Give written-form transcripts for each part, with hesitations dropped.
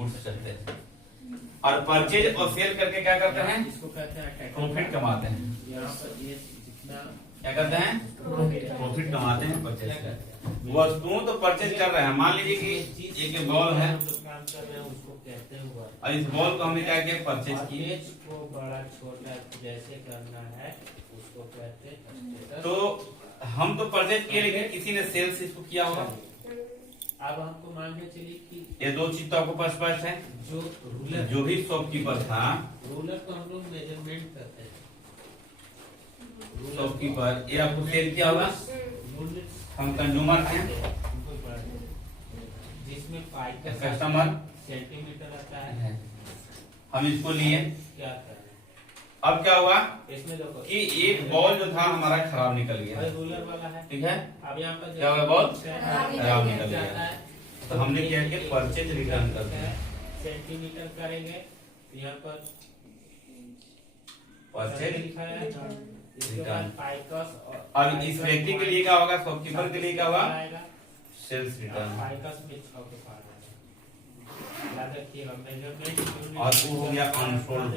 Goods चलते हैं। और परचेज और सेल करके क्या करते हैं, इसको कहते हैं प्रॉफिट कमाते हैं। यहाँ पर ये जितना क्या करते हैं, प्रॉफिट कमाते हैं परचेज कर। वस्तुओं तो परचेज कर रहे हैं। मान लीजिए कि एक बॉल है काम कर रहे हैं उसको कहते हैं हुआ। और इस बॉल को हमने क्या किया, परचेज किया। पेज को बड़ा छोटा जैसे करना है उसको कहते हैं। तो हम तो परचेज किए लेकिन किसी ने सेल्स इसको किया होगा। अब हमको मान के चलिए कि ये दो चीज तो आपको स्पष्ट है। जो रूलर जो भी शॉपकीपर था, रूलर को हम लोग मेजरमेंट करते हैं। शॉपकीपर ये आपको सेल किया होगा। मूल्य हम कंज्यूमर हैं, जिसमें पाई का कस्टमर सेंटीमीटर आता है। हम इसको लिए। क्या कर रहे अब क्या हुआ हैं इसमें देखो कि एक बॉल जो था हमारा खराब निकल गया। रूलर वाला है। ठीक है, अब यहाँ पर क्या हुआ, बॉल खराब निकल गया। तो हमने क्या किया, परचेज रिटर्न कर दिया। सेंटीमीटर करेंगे यहाँ पर परचेज लिखा है। इसके रिटर्न। बाद पाइकस और इस व्यक्ति के लिए क्या होगा, शॉपकीपर के लिए क्या होगा, सेल्स रिटर्न। पाइकस में 6 के पार आएगा। याद रखिएगा मेजरमेंट। और वो हो गया अनफोल्ड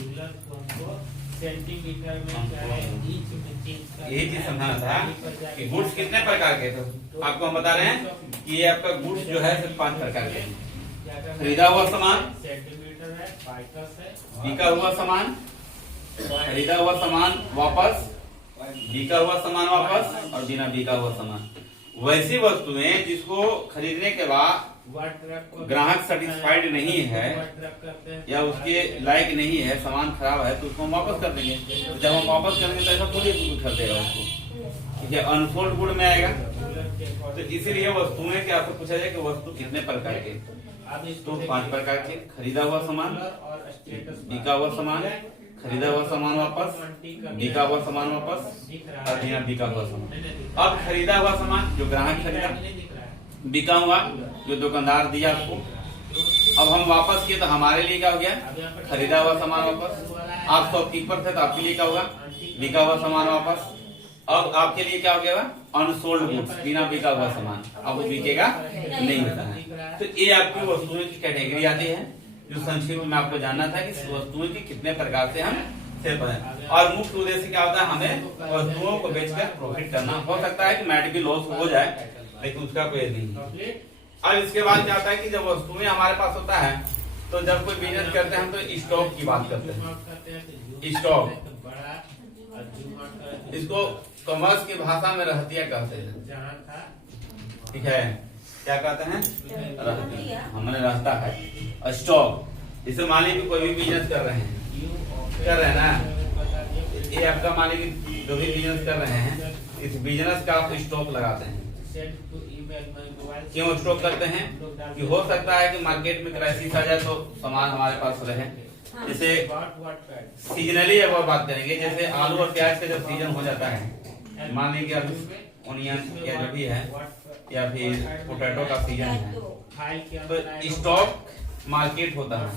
रूलर को हमको सेंटीमीटर में चाहे इंच में चेंज करना है। यही चीज समझाना था कि गुड्स कितने प्रकार के थे। आपको हम बता रहे हैं कि ये आपका गुड्स जो है सिर्फ 5 प्रकार के हैं। खरीदा हुआ सामान, सेंटीमीटर है, पाइकस है, बिका हुआ सामान, खरीदा हुआ सामान वापस, बिका हुआ सामान वापस और बिना बिका हुआ सामान। वैसी वस्तुएं जिसको खरीदने के बाद ग्राहक सेटिस्फाइड नहीं है या उसके लायक नहीं है, सामान खराब है, तो उसको हम वापस कर देंगे। तो जब हम वापस करेंगे तो ऐसा थोड़ी कर देगा उसको। ठीक है, अनफोल्ड गुड में आएगा। तो इसीलिए वस्तुएं क्या आपको पूछा जाए कि वस्तु कितने प्रकार के, तो 5 प्रकार के। खरीदा हुआ सामान, बिका हुआ सामान, खरीदा हुआ सामान वापस, बिका हुआ सामान वापस और बिना बिका हुआ सामान। अब खरीदा हुआ सामान जो ग्राहक खरीदा, बिका हुआ जो दुकानदार दिया आपको, अब हम वापस किए तो हमारे लिए क्या हो गया, खरीदा हुआ सामान वापस। आप शॉपकीपर थे तो आपके लिए क्या होगा, बिका हुआ सामान वापस। अब आपके लिए क्या हो गया, अनसोल्ड गुड्स, बिना बिका हुआ सामान। अब वो बिकेगा नहीं होता है। तो ये आपकी वस्तुएं की कैटेगरी आती है, जो संक्षिप्त में आपको जानना था कि वस्तुएं की कितने प्रकार से हम सेल करें। और मुख्य उद्देश्य क्या होता है, हमें वस्तुओं को बेचकर प्रॉफिट करना। हो सकता है कि मैट लॉस हो जाए लेकिन उसका कोई नहीं। अब इसके बाद क्या होता है कि जब वस्तुएं हमारे पास होता है तो जब कोई बिजनेस करते हैं हम तो स्टॉक की बात करते हैं। स्टॉक, इसको कॉमर्स की भाषा में रहतिया कहते हैं। ठीक है, क्या कहते हैं, रहतिया। हमने रहता है स्टॉक। जैसे मान लीजिए कोई भी बिजनेस कर रहे हैं ना, ये आपका मान लीजिए जो भी बिजनेस कर रहे हैं, इस बिजनेस का आप स्टॉक लगाते हैं। क्यों स्टॉक करते हैं, कि हो सकता है कि मार्केट में क्राइसिस आ जाए तो सामान हमारे पास रहे। जैसे सीजनली अब बात करेंगे, जैसे आलू और प्याज का जब सीजन हो जाता है, मान लीजिए अभी ओनियन या जो भी है या फिर पोटैटो का सीजन है, तो स्टॉक मार्केट होता है,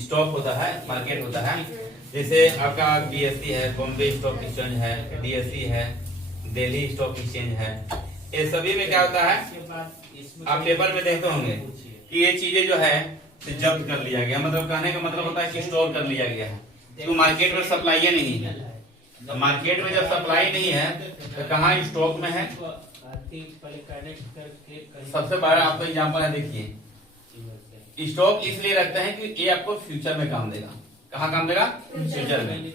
स्टॉक होता है, मार्केट होता है। जैसे आपका बीएससी है, बॉम्बे स्टॉक एक्सचेंज है, डीएससी है, दिल्ली स्टॉक एक्सचेंज है। ये सभी में क्या होता है, आप पेपर में देखते होंगे कि ये चीजें जो है जब्त कर लिया गया। मतलब कहने का मतलब होता है कि स्टोर कर लिया गया है, तो मार्केट में सप्लाई नहीं है। तो मार्केट में जब सप्लाई नहीं है तो कहाँ स्टॉक में है। सबसे बड़ा आपको एग्जांपल है, देखिए स्टॉक इसलिए रखते हैं कि ये आपको फ्यूचर में काम देगा। कहाँ काम देगा, फ्यूचर में।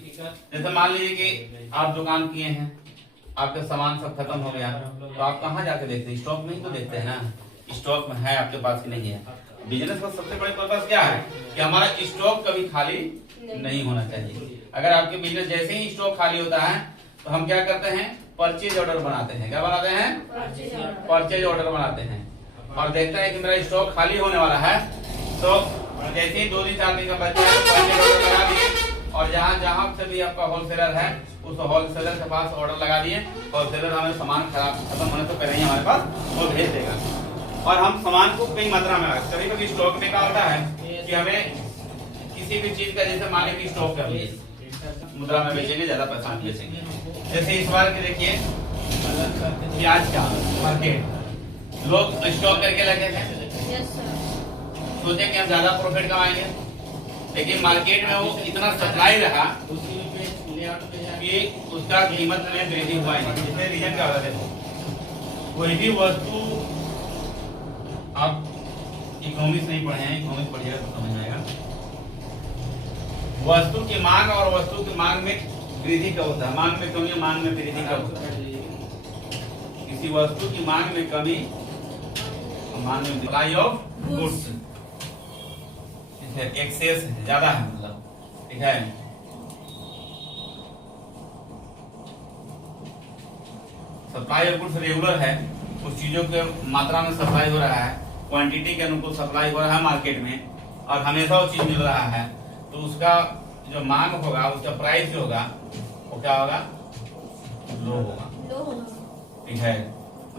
जैसे मान लीजिए कि आप दुकान किए हैं, आपका सामान सब खत्म हो गया, तो आप कहाँ जाके देखते हैं, स्टॉक में ही तो देखते हैं ना, स्टॉक में है आपके पास कि नहीं है। बिजनेस का सबसे बड़ा पर्पस क्या है कि हमारा स्टॉक कभी खाली नहीं होना चाहिए। अगर आपके बिजनेस जैसे ही स्टॉक खाली होता है तो हम क्या करते हैं, परचेज ऑर्डर बनाते हैं। क्या बनाते हैं, परचेज ऑर्डर बनाते हैं और देखते हैं कि मेरा स्टॉक खाली होने वाला है, तो जैसे ही 2 दिन 4 दिन का बचा है परचेज ऑर्डर लगा दिए और जहाँ से भी आपका होलसेलर है उस होलसेलर के पास ऑर्डर लगा दिए। होलसेलर हमें सामान खत्म होने से पहले ही हमारे पास वो भेज देगा और हम सामान को कई मात्रा में रखते हैं। कभी स्टॉक में क्या होता है कि हमें किसी भी चीज का जैसे मान लीजिए स्टॉक कर लिए, मुद्रा में बेचेंगे, ज्यादा पैसा बेचेंगे। जैसे इस बार के देखिए प्याज का मार्केट लोग स्टॉक करके लगे थे, सोचे कि हम ज्यादा प्रॉफिट कमाएंगे, लेकिन मार्केट में वो इतना सप्लाई रहा उसी पे लेआउट पे जाके कि उसका कीमत में वृद्धि हुआ ही नहीं। इसमें रीजन क्या होगा? देखो, कोई भी वस्तु, आप इकोनॉमिक्स नहीं पढ़े हैं, इकोनॉमिक्स पढ़िएगा तो समझ में आएगा। वस्तु की मांग और वस्तु की मांग में वृद्धि कब होता है? मांग में कमी, मांग में वृद्धि कब होता है? किसी वस्तु की मांग में कमी, मांग में सप्लाई ऑफ गुड्स, एक्सेस है, ज्यादा है, मतलब ठीक है। सप्लाई ऑफ गुड्स रेगुलर है, कुछ चीजों के मात्रा में सप्लाई हो रहा है, क्वांटिटी के अनुकूल सप्लाई हो रहा है मार्केट में, और हमेशा वो चीज मिल रहा है, तो उसका जो मांग होगा, उसका प्राइस जो होगा वो क्या होगा? लो होगा, ठीक है।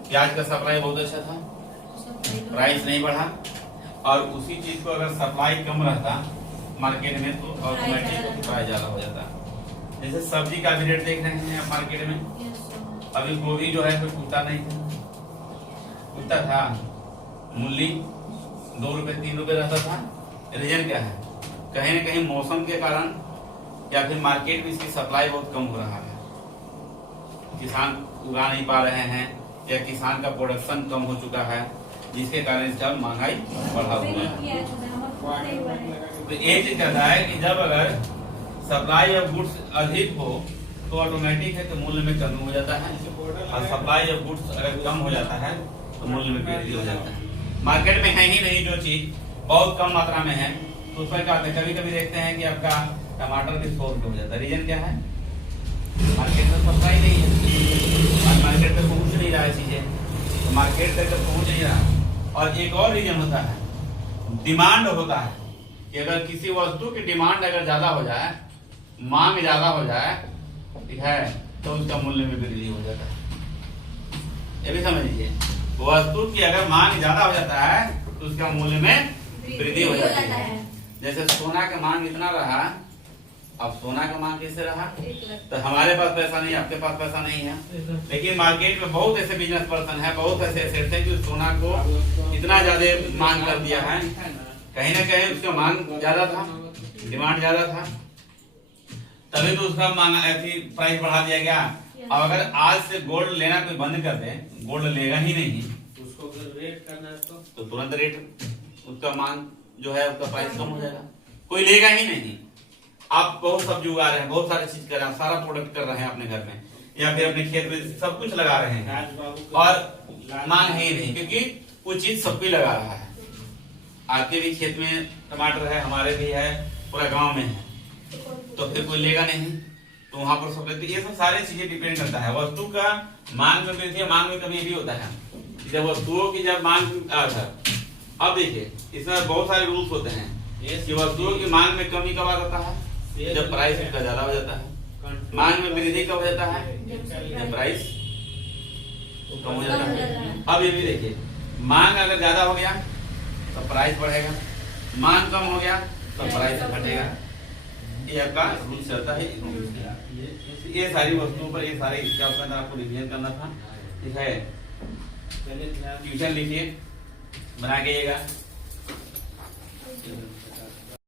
प्याज का सप्लाई बहुत अच्छा था, प्राइस नहीं बढ़ा, और उसी चीज को अगर सप्लाई कम रहता मार्केट में तो ऑटोमेटिक प्राइस ज्यादा हो जाता। जैसे सब्जी का भी रेट देख रहे हैं आप मार्केट में, अभी गोभी जो है कुछ उठता नहीं था, उठता था, मूली 2 रुपए 3 रुपए रहता था। रीजन क्या है? कहीं न कहीं मौसम के कारण या फिर मार्केट में इसकी सप्लाई बहुत कम हो रहा है, किसान उगा नहीं पा रहे हैं, या किसान का प्रोडक्शन कम हो चुका है, जिसके कारण इसका महंगाई बढ़ा हुआ है। तो एक चीज कहता है कि जब अगर सप्लाई ऑफ गुड्स अधिक हो तो ऑटोमेटिक है कि मूल्य में कमी हो जाता है, और सप्लाई ऑफ गुड्स अगर कम हो जाता है तो मूल्य में वृद्धि हो जाता है। मार्केट में है ही नहीं जो चीज बहुत कम मात्रा में है, तो उसमें क्या होता है? कभी कभी देखते हैं कि आपका टमाटर भी 100 रुपये हो जाता है। रीजन क्या है? मार्केट में सप्लाई नहीं है, मार्केट तक पहुंच नहीं रहा है चीजें, तो मार्केट तक पहुंच नहीं रहा। और एक और रीजन होता है, डिमांड होता है, कि अगर किसी वस्तु की डिमांड अगर ज्यादा हो जाए, मांग ज्यादा हो जाए, ठीक है, तो उसका मूल्य में वृद्धि हो जाता है। ये भी समझ लीजिए, वस्तु की अगर मांग ज्यादा हो जाता है तो उसका मूल्य में वृद्धि हो जाती है। जैसे सोना का मांग इतना रहा, अब सोना का मांग कैसे रहा? तो हमारे पास पैसा नहीं, आपके पास पैसा नहीं है, लेकिन मार्केट में बहुत ऐसे बिजनेस पर्सन है, बहुत ऐसे एसेट्स हैं जो सोना को इतना ज्यादा मांग कर दिया है, कहीं ना कहीं उसका मांग ज्यादा था, डिमांड ज्यादा था, तभी तो उसका मांग ऐसी प्राइस बढ़ा दिया गया। अब अगर आज से गोल्ड लेना कोई बंद कर दे, गोल्ड लेगा ही नहीं, उसको अगर रेट करना है तो तुरंत रेट उसका मांग जो है उसका प्राइस कम हो जाएगा, कोई लेगा ही नहीं। आप बहुत सब्जी उगा रहे हैं, बहुत सारी चीज कर रहे हैं, सारा प्रोडक्ट कर रहे हैं अपने घर में या फिर अपने खेत में, सब कुछ लगा रहे हैं और मांग है ही नहीं, क्योंकि वो चीज सब कोई लगा रहा है। आपके भी खेत में टमाटर है, हमारे भी है, पूरा गांव में है, तो फिर कोई लेगा नहीं, तो वहां पर सब लेते। ये सब सारी चीजें डिपेंड करता है वस्तु का मांग में वृद्धि, मांग में कमी भी होता है। जब वस्तुओं की जब मांग अब देखिए इसमें बहुत सारे रूल्स होते हैं कि वस्तुओं की मांग में कमी कब आ जाता है? जब प्राइस उसका ज्यादा हो जाता है। मांग में वृद्धि कब हो जाता है? जब प्राइस कम हो जाता है। अब ये भी देखिए, मांग अगर ज्यादा हो गया तो प्राइस बढ़ेगा, मांग कम हो गया तो प्राइस घटेगा। ये आपका रूल चलता है। ये सारी वस्तुओं पर ये सारे इसके ऊपर आपको रिवीजन करना था, ठीक है। ट्यूशन लिखिए, बना के